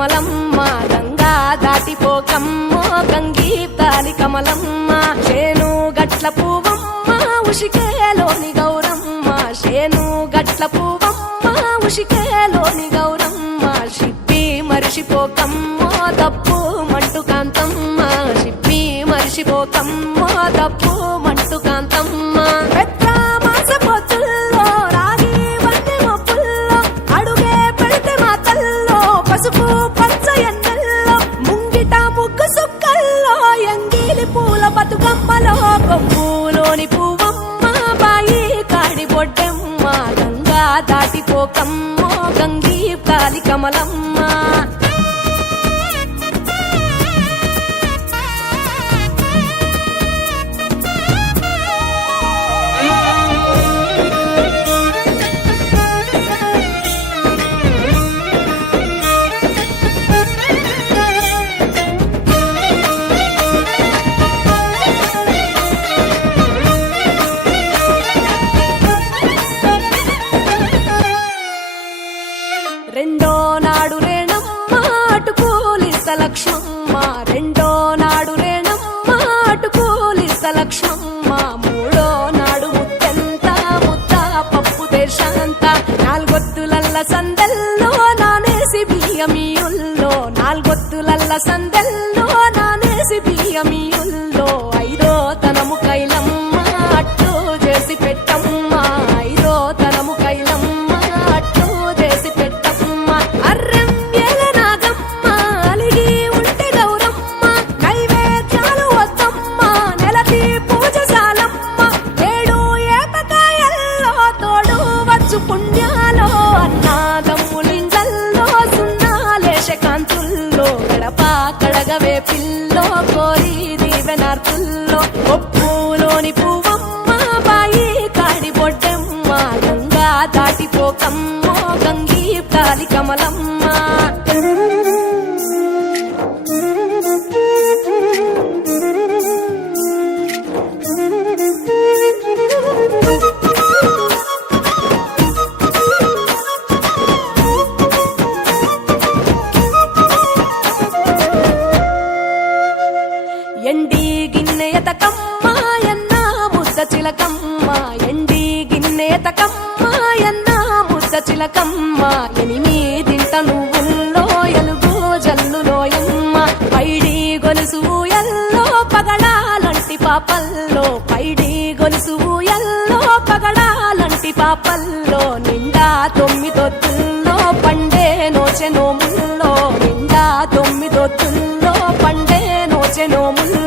కమలమ్మ గంగా దాటిపోకమ్మో గంగీతాలి కమలమ్మ చేను గట్ల పువ్వమ్మ ఉషికేలోని గౌరమ్మ చేను గట్ల పువ్వమ్మ ఉషికేలోని గౌరమ్మ షిప్పి మరిషిపోకమ్మో తప్పు మంటు కాంతమ్మ షిప్పి మరిషిపోకమ్మో తప్పు మంటు కాంతమ్మ పసుపు పచ్చ ఎన్నెల్లో ముంగిట ముగ్గు సుక్కల్లో ఎంగిలి పూల బతుకమ్మలో కొమ్ములోని పువ్వమ్మ బాయి కాడి బొడ్డెమ్మ గంగా దాటిపోకమ్మో గంగీ కాలి కమలమ్మ రెండో నాడు రేణమ్మ అటుకూలిస్త లక్ష్మమ్మ రెండో నాడు రేణమ్మ అటుకూలిస్త లక్ష్మమ్మ మూడో నాడు ముత్తెంత ముద్ద పప్పు దేశంత నాలుగొత్తులల్ల సందెల్లో నానేసి బియ్యమియుల్లో నాలుగొత్తులల్ల సందెల్లో నానేసి బియ్యమియుల్లో ఐదో తనము కైలమ్మ అట్టు చేసి పెట్టమ్మ ఐదో తనము కైలమ్మ అట్టు చేసి పుణ్యాలో అన్నాదమ్ములింగల్లో సున్నాలేశ కాంతుల్లో గడప కడగవే పిల్లో కోరి దీవెనార్తుల్లో ఒప్పులోని పువ్వమ్మ బాయి కాడి బొడ్డెమ్మ గంగా దాటిపోకమ్మో గంగీ కాలి కమలమ్మ ఎండి గిన్నెయతకమ్మ ఎన్న ముద్ద చిలకమ్మ ఎండి గిన్నెయతకమ్మ ఎన్న ముద్ద చిలకమ్మ ఎనిమిదింట నువ్వుల్లో ఎలుగు జల్లులోయమ్మ పైడి గొలుసు ఎల్లో పగడాలంటి పాపల్లో పైడి గొలుసు ఎల్లో పగడాలంటి పాపల్లో నిండా తొమ్మిదొత్తుల్లో పండే నోచె నోముల్లో నిండా తొమ్మిదొత్తుల్లో పండే నోచె నోముల్లో